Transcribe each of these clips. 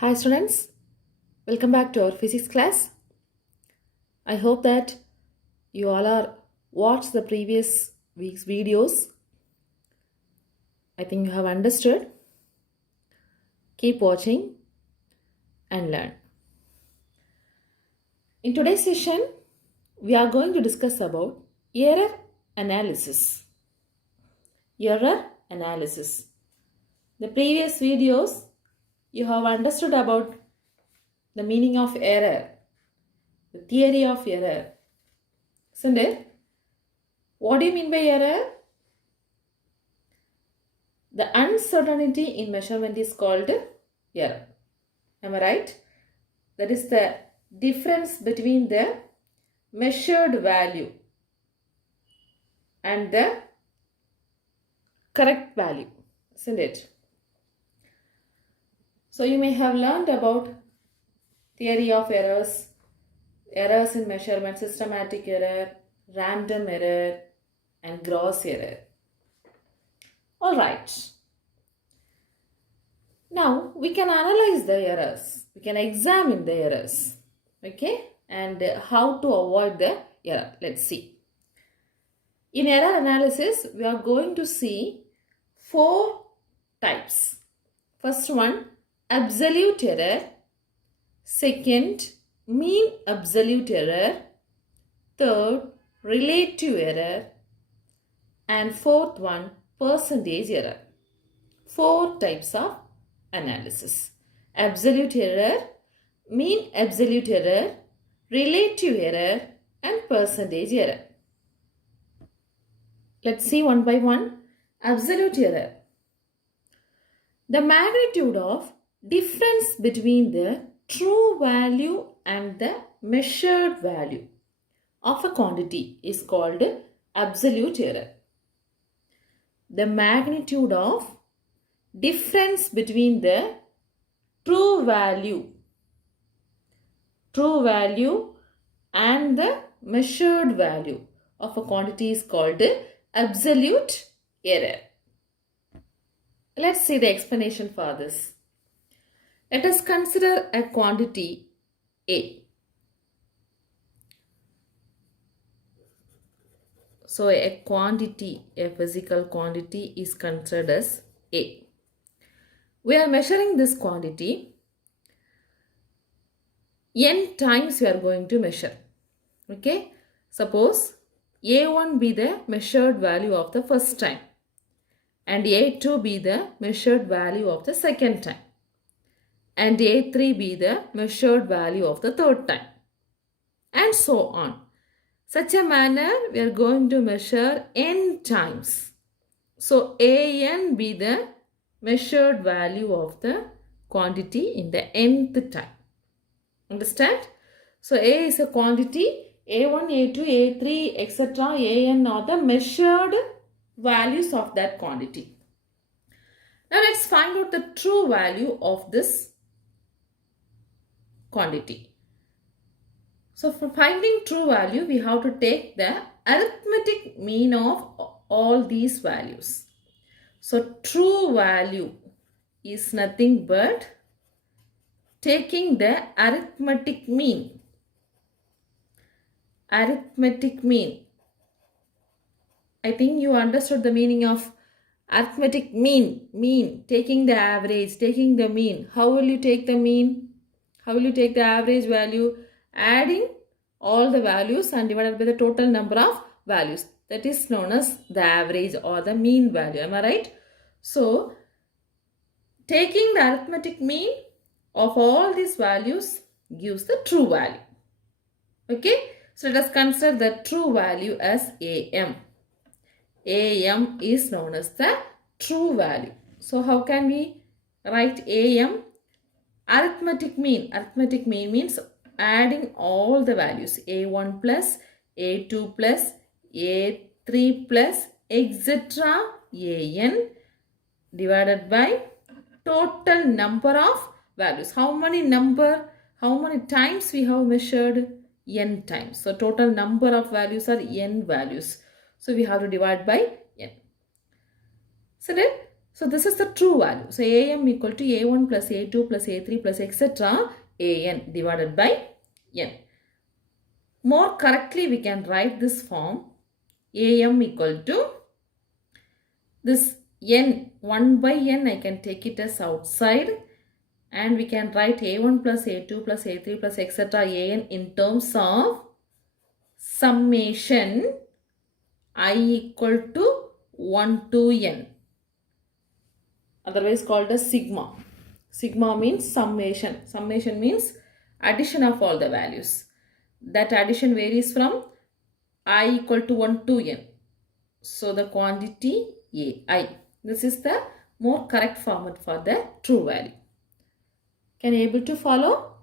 Hi students, welcome back to our physics class. I hope that you all are watched the previous week's videos. I think you have understood. Keep watching and learn. In today's session, we are going to discuss about error analysis. Error analysis. The previous videos, you have understood about the meaning of error, the theory of error, isn't it? What do you mean by error? The uncertainty in measurement is called error. Am I right? That is the difference between the measured value and the correct value, isn't it? So you may have learned about theory of errors, errors in measurement, systematic error, random error, and gross error. All right. Now we can analyze the errors. We can examine the errors. Okay. And how to avoid the error. Let's see. In error analysis, we are going to see 4 types. First one, absolute error. Second, mean absolute error. Third, relative error. And fourth one, percentage error. 4 types of analysis. Absolute error, mean absolute error, relative error, and percentage error. Let's see one by one. Absolute error. The magnitude of difference between the true value and the measured value of a quantity is called absolute error. The magnitude of difference between the true value and the measured value of a quantity is called absolute error. Let's see the explanation for this. Let us consider a quantity A. So a physical quantity is considered as A. We are measuring this quantity. N times we are going to measure. Okay. Suppose A1 be the measured value of the first time and A2 be the measured value of the second time and A3 be the measured value of the third time and so on. Such a manner we are going to measure n times. So An be the measured value of the quantity in the nth time. Understand? So A is a quantity, A1, A2, A3, etc. An are the measured values of that quantity. Now let's find out the true value of this quantity. So for finding true value, we have to take the arithmetic mean of all these values. So true value is nothing but taking the arithmetic mean. Arithmetic mean. I think you understood the meaning of arithmetic mean. Mean. Taking the average, taking the mean. How will you take the mean? How will you take the average value? Adding all the values and divided by the total number of values. That is known as the average or the mean value. Am I right? So, taking the arithmetic mean of all these values gives the true value. Okay? So, let us consider the true value as AM. AM is known as the true value. So, how can we write AM? Arithmetic mean. Arithmetic mean means adding all the values. A1 plus, A2 plus, A3 plus, etc. An divided by total number of values. How many times we have measured? N times. So total number of values are n values. So we have to divide by n. So this is the true value. So am equal to a1 plus a2 plus a3 plus etc. an divided by n. More correctly we can write this form. Am equal to this n, 1 by n I can take it as outside, and we can write a1 plus a2 plus a3 plus etc. an in terms of summation I equal to 1 to n, otherwise called as sigma. Sigma means summation. Summation means addition of all the values. That addition varies from I equal to 1 to n. So the quantity ai. This is the more correct format for the true value. Can you able to follow?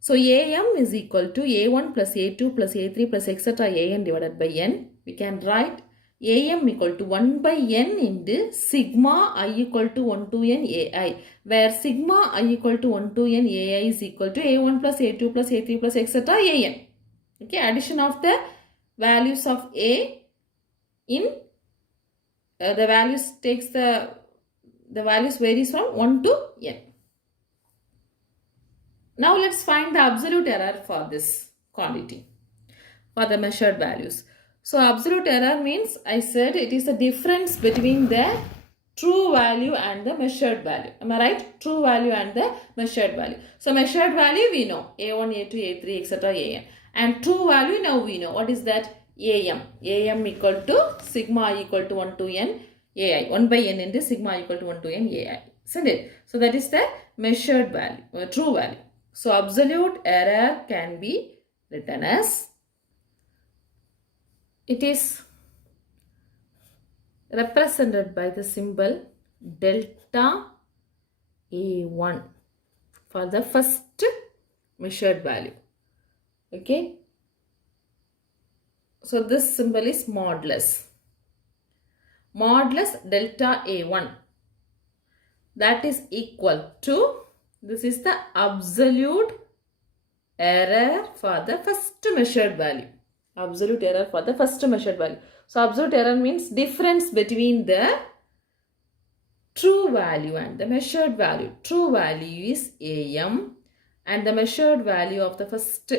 So am is equal to a1 plus a2 plus a3 plus etc. an divided by n. We can write am equal to 1 by n into sigma I equal to 1 to n ai, where sigma I equal to 1 to n ai is equal to a1 plus a2 plus a3 plus etc. an. Okay, addition of the values of a in the values takes the values varies from 1 to n. Now let's find the absolute error for this quantity, for the measured values. So absolute error means, I said, it is the difference between the true value and the measured value. Am I right? True value and the measured value. So measured value we know a1, a2, a3 etc. an, and true value now we know. What is that? am equal to sigma I equal to 1 to n ai, 1 by n into sigma equal to 1 to n ai, isn't it? So that is the measured value, true value. So absolute error can be written as, it is represented by the symbol delta A1 for the first measured value. Okay. So this symbol is modulus. Modulus delta A1, that is equal to, this is the absolute error for the first measured value. Absolute error for the first measured value. So absolute error means difference between the true value and the measured value. True value is am and the measured value of the first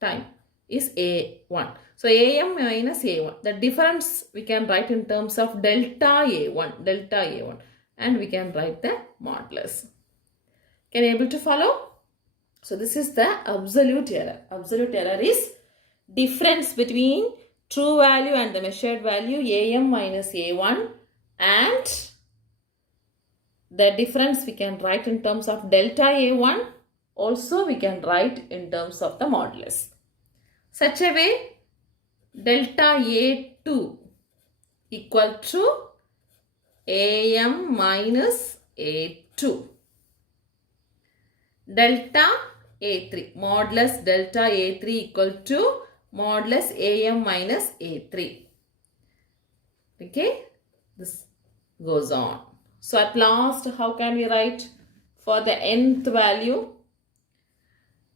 time is a1. So am minus a1. The difference we can write in terms of delta a1, and we can write the modulus. Can you able to follow? So this is the absolute error. Absolute error is difference between true value and the measured value am minus a1, and the difference we can write in terms of delta a1, also we can write in terms of the modulus. Such a way, delta a2 equal to am minus a2. Delta a3, modulus delta a3 equal to modulus am minus a3. Okay, this goes on. So at last, how can we write for the nth value?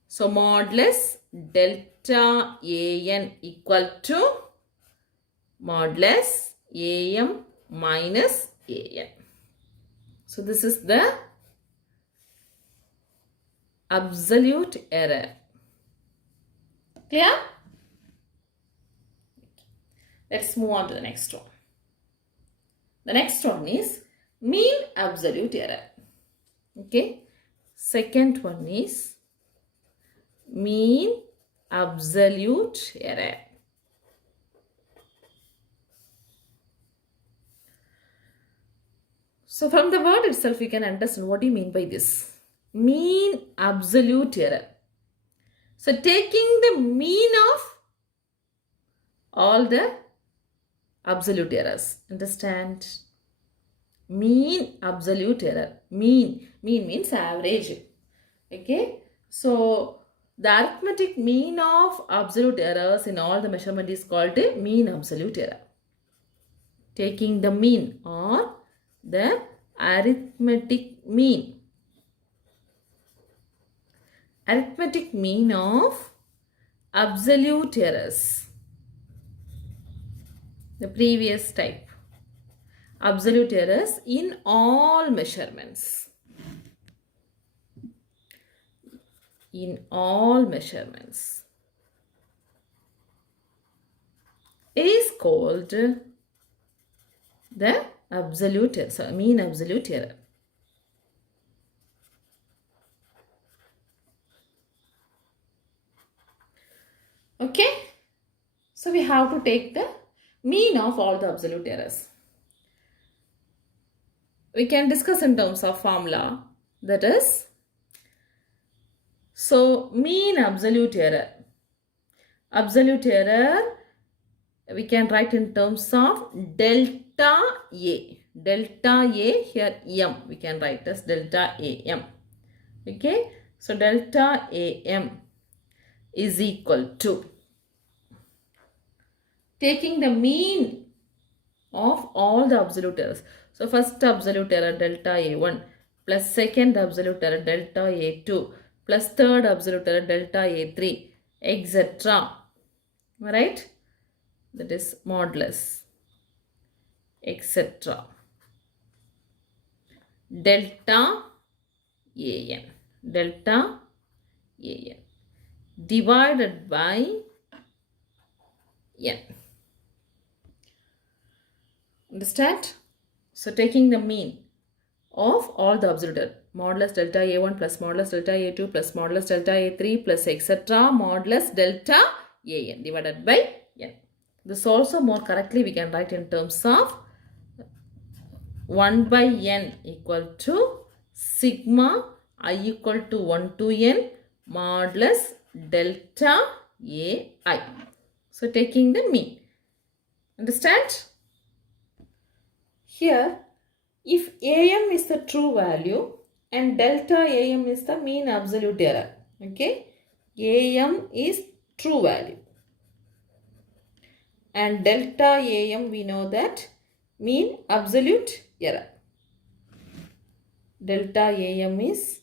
So modulus delta an equal to modulus am minus an. So this is the absolute error. Clear? Let's move on to the next one. The next one is mean absolute error. Okay. Second one is mean absolute error. So from the word itself, we can understand what do you mean by this. Mean absolute error. So taking the mean of all the absolute errors. Understand? Mean absolute error. Mean means average. Okay. So the arithmetic mean of absolute errors in all the measurement is called mean absolute error. Taking the mean or the arithmetic mean. Arithmetic mean of absolute errors. The previous type. absolute errors in all measurements. In all measurements is called the absolute error, so mean absolute error. Okay, so we have to take the mean of all the absolute errors. We can discuss in terms of formula, that is, so mean absolute error. Absolute error we can write in terms of delta A. Delta A, here M we can write as delta AM. Okay, so delta AM is equal to taking the mean of all the absolute errors. So first absolute error delta A1 plus second absolute error delta A2 plus third absolute error delta A3, etc. Right? That is modulus, etc. Delta AN. Delta AN divided by N. Understand? So taking the mean of all the absolute error, modulus delta A1 plus modulus delta A2 plus modulus delta A3 plus etc. modulus delta AN divided by N. This also more correctly we can write in terms of 1 by N equal to sigma I equal to 1 to N modulus delta AI. So taking the mean. Understand? Here, if AM is the true value and delta AM is the mean absolute error. Okay, AM is true value and delta AM we know that mean absolute error. Delta AM is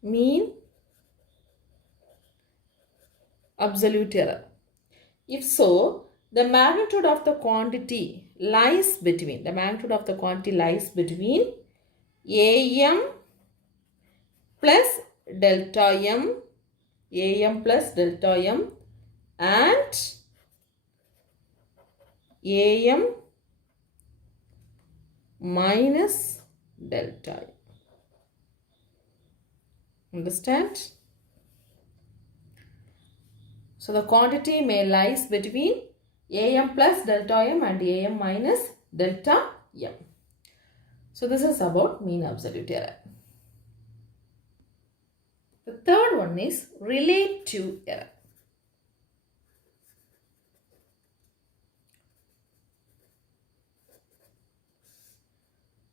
mean absolute error. If so, the magnitude of the quantity lies between, AM plus delta M, and AM minus delta M. Understand? So the quantity may lies between AM plus delta M and AM minus delta M. So this is about mean absolute error. The third one is relative error.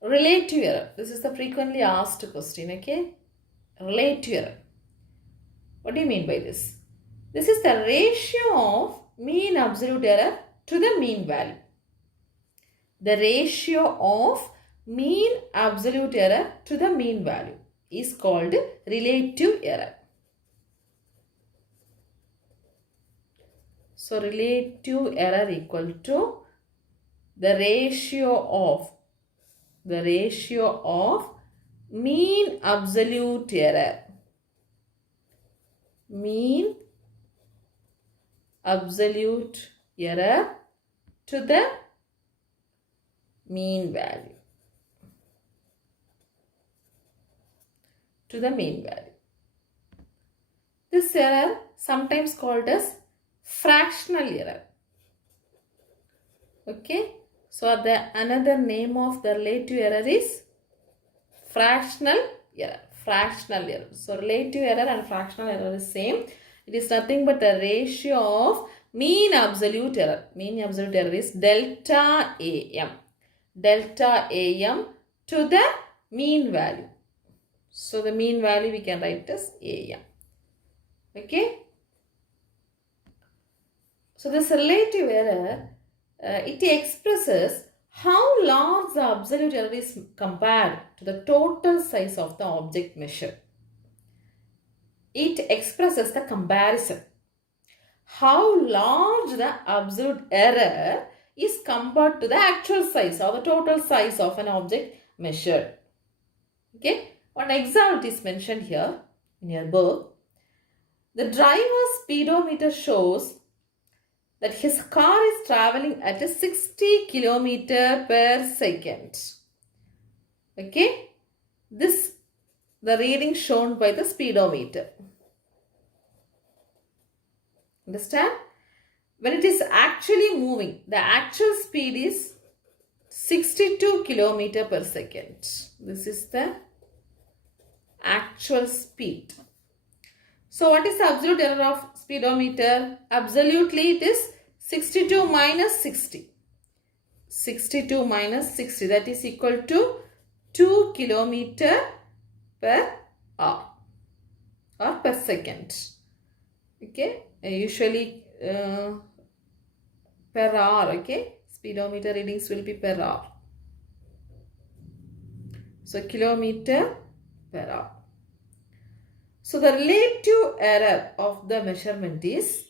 Relative error. This is the frequently asked question. Okay. Relative error. What do you mean by this? This is the ratio of mean absolute error to the mean value. The ratio of mean absolute error to the mean value is called relative error. So relative error equal to the ratio of mean absolute error. Mean absolute error to the mean value. This error sometimes called as fractional error. Okay. So the another name of the relative error is fractional error. So relative error and fractional error is same. It is nothing but the ratio of mean absolute error. Mean absolute error is delta AM. Delta AM to the mean value. So the mean value we can write as AM. Okay. So this relative error, it expresses how large the absolute error is compared to the total size of the object measured. It expresses the comparison. how large the absolute error is compared to the actual size or the total size of an object measured. Okay, one example is mentioned here in your book. The driver's speedometer shows that his car is traveling at a 60 km per second. Okay, this the reading shown by the speedometer. Understand? When it is actually moving, the actual speed is 62 km per second. This is the actual speed. So what is the absolute error of speedometer? Absolutely it is 62 minus 60. 62 minus 60, that is equal to 2 km per hour or per second. Okay, usually per hour. Okay, speedometer readings will be per hour. So kilometer per hour. So the relative error of the measurement is,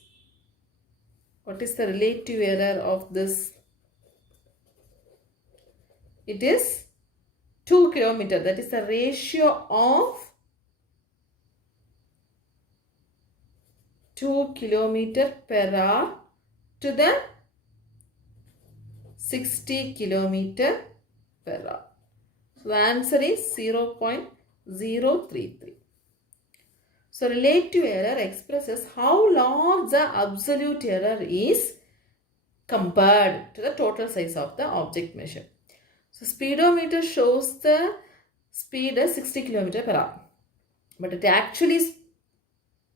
what is the relative error of this? It is 2 km. That is the ratio of 2 km per hour to the 60 km per hour. So the answer is 0.033. So relative error expresses how large the absolute error is compared to the total size of the object measured. So speedometer shows the speed as 60 km per hour. But it actually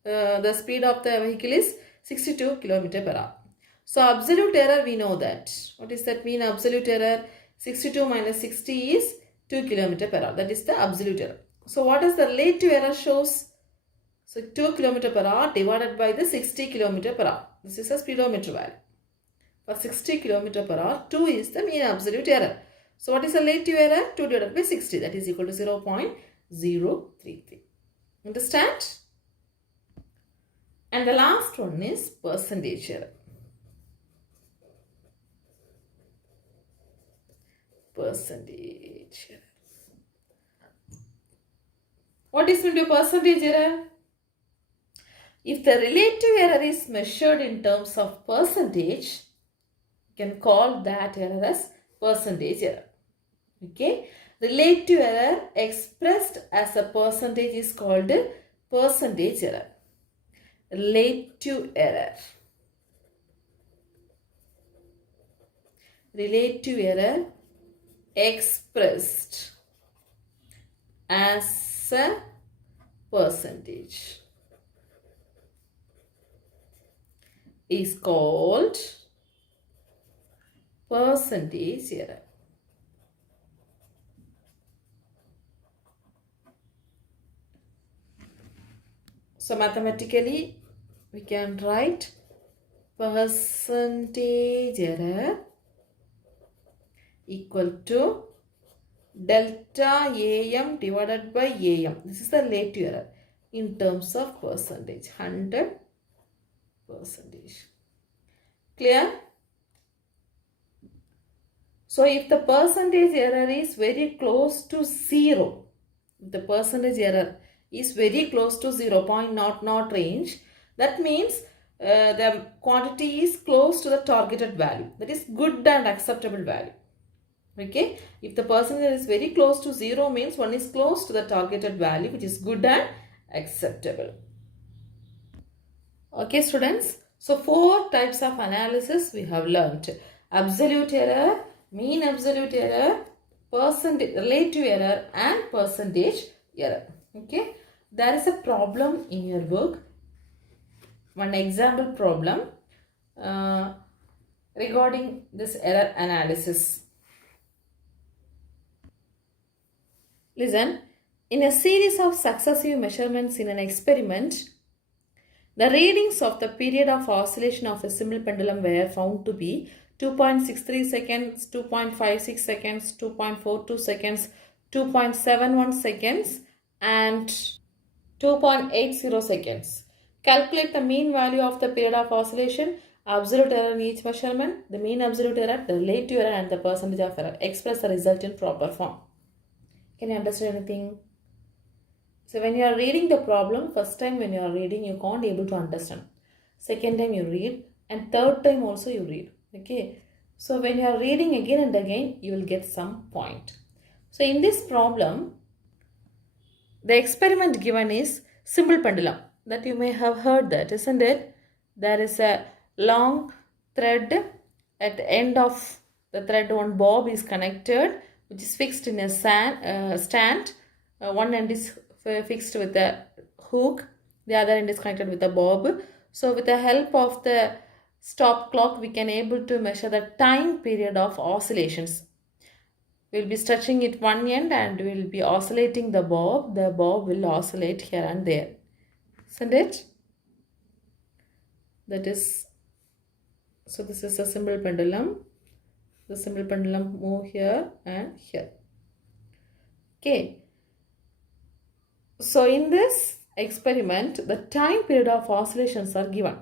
the speed of the vehicle is 62 km per hour. So absolute error, we know that. What does that mean? Absolute error, 62 minus 60 is 2 km per hour. That is the absolute error. So what is the relative error shows? So 2 km per hour divided by the 60 km per hour. This is a speedometer value. For 60 km per hour, 2 is the mean absolute error. So what is the relative error? 2 divided by 60. That is equal to 0.033. Understand? And the last one is percentage error. Percentage error. What is meant by percentage error? If the relative error is measured in terms of percentage, you can call that error as percentage error. Okay. Relative error expressed as a percentage is called percentage error. Relative error. Relative error expressed as a percentage is called percentage error. So mathematically we can write percentage error equal to delta AM divided by AM. This is the relative error in terms of percentage, 100%. Clear? So if the percentage error is very close to 0, the percentage error is very close to 0.00 range, that means the quantity is close to the targeted value. That is good and acceptable value. Okay, if the percentage is very close to 0 means one is close to the targeted value, which is good and acceptable. Okay students, so 4 types of analysis we have learnt: absolute error, mean absolute error, relative error and percentage error. Okay, there is a problem in your book, one example problem regarding this error analysis. Listen, in a series of successive measurements in an experiment, the readings of the period of oscillation of a simple pendulum were found to be 2.63 seconds, 2.56 seconds, 2.42 seconds, 2.71 seconds and 2.80 seconds. Calculate the mean value of the period of oscillation, absolute error in each measurement, the mean absolute error, the relative error and the percentage of error. Express the result in proper form. Can you understand anything? So when you are reading the problem, first time when you are reading, you can't able to understand. Second time you read and third time also you read. Okay. So when you are reading again and again, you will get some point. So in this problem, the experiment given is simple pendulum. That you may have heard that, isn't it? There is a long thread. At the end of the thread, one bob is connected, which is fixed in a stand. One end is fixed with a hook, the other end is connected with a bob. So with the help of the stop clock, we can able to measure the time period of oscillations. We will be stretching it one end and we will be oscillating the bob. The bob will oscillate here and there, isn't it? That is, so this is a simple pendulum. The simple pendulum move here and here. Okay. So in this experiment, the time period of oscillations are given.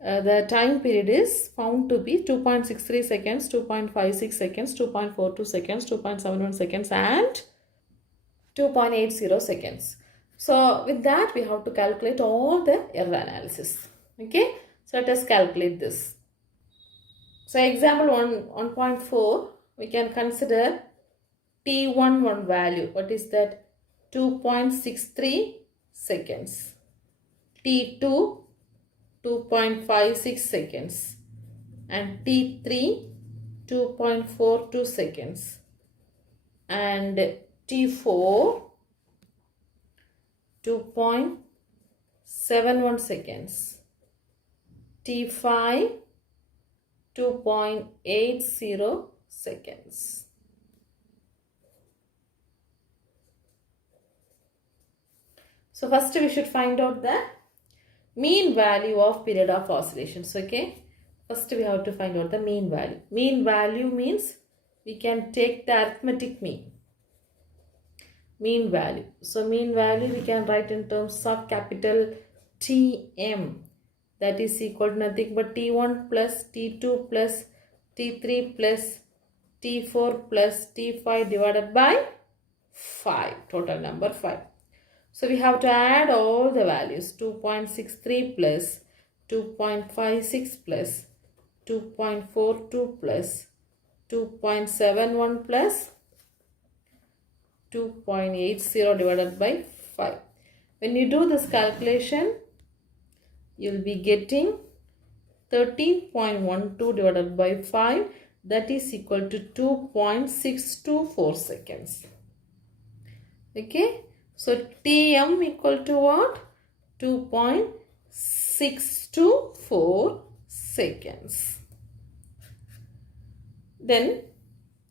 The time period is found to be 2.63 seconds, 2.56 seconds, 2.42 seconds, 2.71 seconds and 2.80 seconds. So with that we have to calculate all the error analysis. Okay. So let us calculate this. So example 1.4, we can consider T11 value. What is that? 2.63 seconds. T2 2.56 seconds and T3 2.42 seconds and T4 2.71 seconds, T5 2.80 seconds. So first we should find out the mean value of period of oscillations. Okay, first we have to find out the mean value. Mean value means we can take the arithmetic mean. Mean value. So mean value we can write in terms of capital Tm. That is equal to nothing but T1 plus T2 plus T3 plus T4 plus T5 divided by 5. Total number 5. So we have to add all the values. 2.63 plus 2.56 plus 2.42 plus 2.71 plus 2.80 divided by 5. When you do this calculation, you will be getting 13.12 divided by 5. That is equal to 2.624 seconds. Okay. So Tm equal to what? 2.624 seconds. Then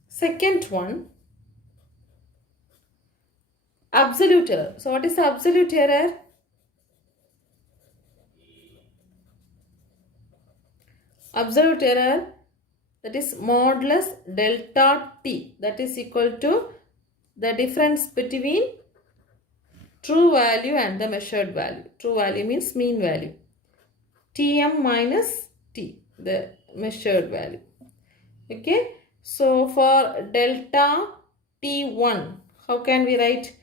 second one, absolute error. So what is the absolute error? Absolute error, that is modulus delta T. That is equal to the difference between true value and the measured value. True value means mean value. Tm minus T, the measured value. Okay. So for delta T1, how can we write?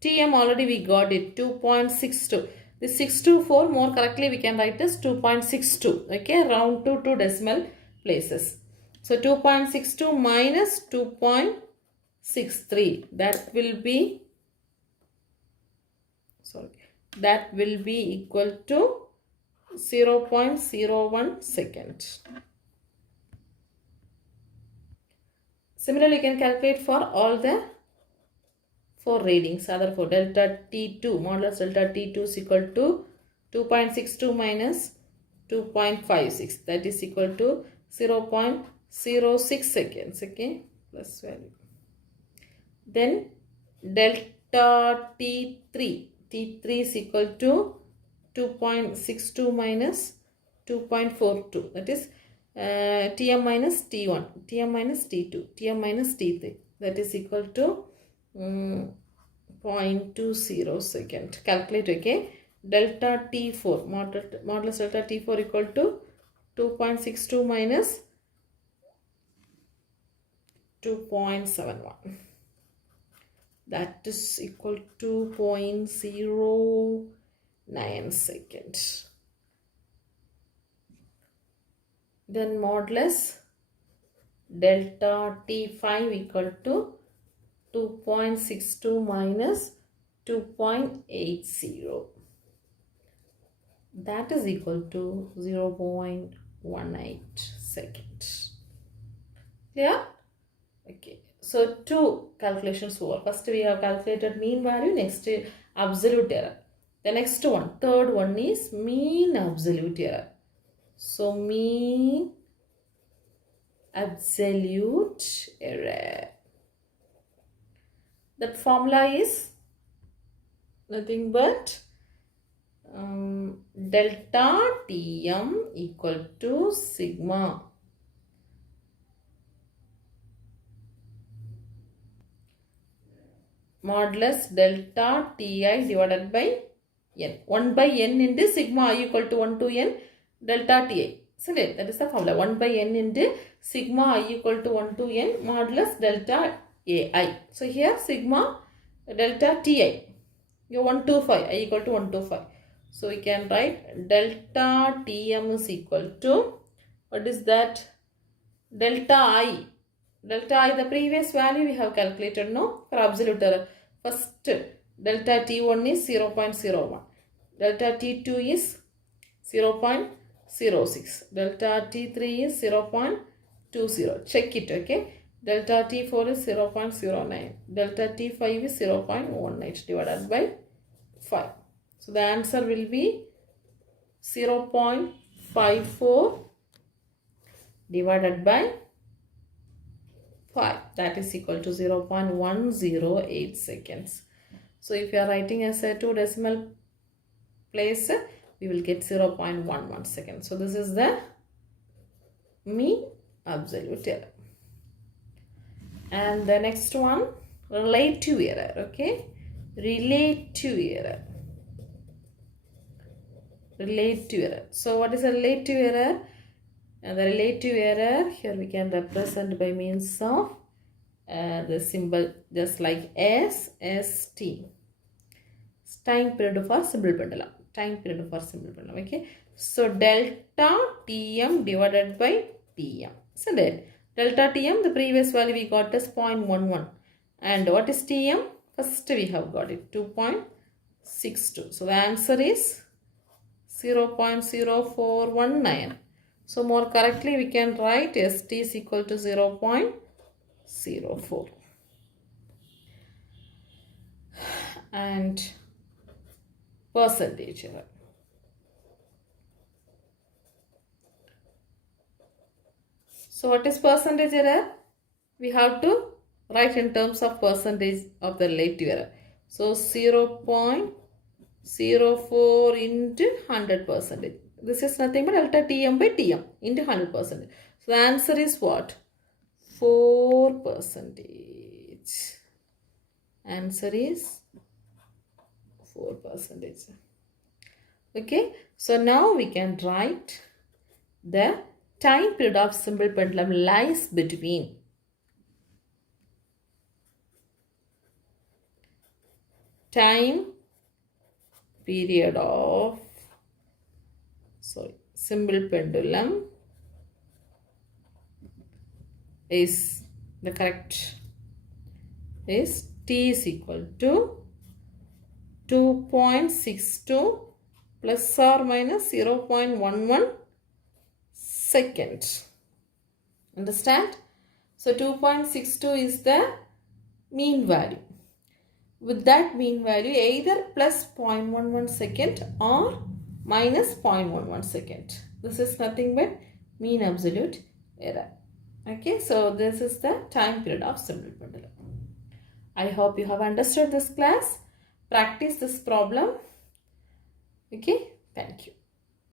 Tm already we got it, 2.62. This 624 more correctly we can write as 2.62. Okay. Round to 2 decimal places. So 2.62 minus 2.63. That will be equal to 0.01 second. Similarly, you can calculate for all the 4 readings. Other for delta T2, modulus delta T2 is equal to 2.62 minus 2.56. That is equal to 0.06 seconds. Okay, plus value. Then delta T3. T3 is equal to 2.62 minus 2.42. That is Tm minus T1, Tm minus T2, Tm minus T3. That is equal to 0.20 second. Calculate, okay. delta T4, modulus delta T4 equal to 2.62 minus 2.71. That is equal to 0.09 seconds. Then modulus delta T5 equal to 2.62 minus 2.80. That is equal to 0.18 seconds. Clear? Okay. So two calculations over. First we have calculated mean value. Next absolute error. The next one, third one is mean absolute error. So mean absolute error. That formula is nothing but delta Tm equal to sigma modulus delta Ti divided by n. 1 by n into sigma I equal to 1 to n delta Ti. Isn't it? That is the formula. 1 by n into sigma I equal to 1 to n modulus delta Ai. So here sigma delta Ti. 125 I equal to 125. So we can write delta Tm is equal to, what is that? Delta I. Delta I, the previous value we have calculated, no? For absolute error. First, delta T1 is 0.01. Delta T2 is 0.06. Delta T3 is 0.20. Check it, okay? Delta T4 is 0.09. Delta T5 is 0.18 divided by 5. So the answer will be 0.54 divided by 5. That is equal to 0.108 seconds. So if you are writing as a 2 decimal place, we will get 0.11 seconds. So this is the mean absolute error. And the next one, relative error. Okay, relative error. Relative error. So what is a relative error? And the relative error here we can represent by means of the symbol just like SST. Time period for simple pendulum. Time period for simple pendulum. Okay. So delta Tm divided by Tm. Isn't it? Delta Tm, the previous value we got is 0.11. And what is Tm? First we have got it 2.62. So the answer is 0.0419. So more correctly we can write ST is equal to 0.04. And percentage error. So what is percentage error? We have to write in terms of percentage of the relative error. So 0.04 into 100%. This is nothing but delta Tm by Tm into 100%. So the answer is what? 4%. Answer is 4%. Okay. So now we can write the time period of simple pendulum lies between time period of simple pendulum is the correct is T is equal to 2.62 plus or minus 0.11 seconds. Understand? So 2.62 is the mean value. With that mean value, either plus 0.11 second or minus 0.11 second. This is nothing but mean absolute error. Okay, so this is the time period of simple pendulum. I hope you have understood this class. Practice this problem. Okay, thank you.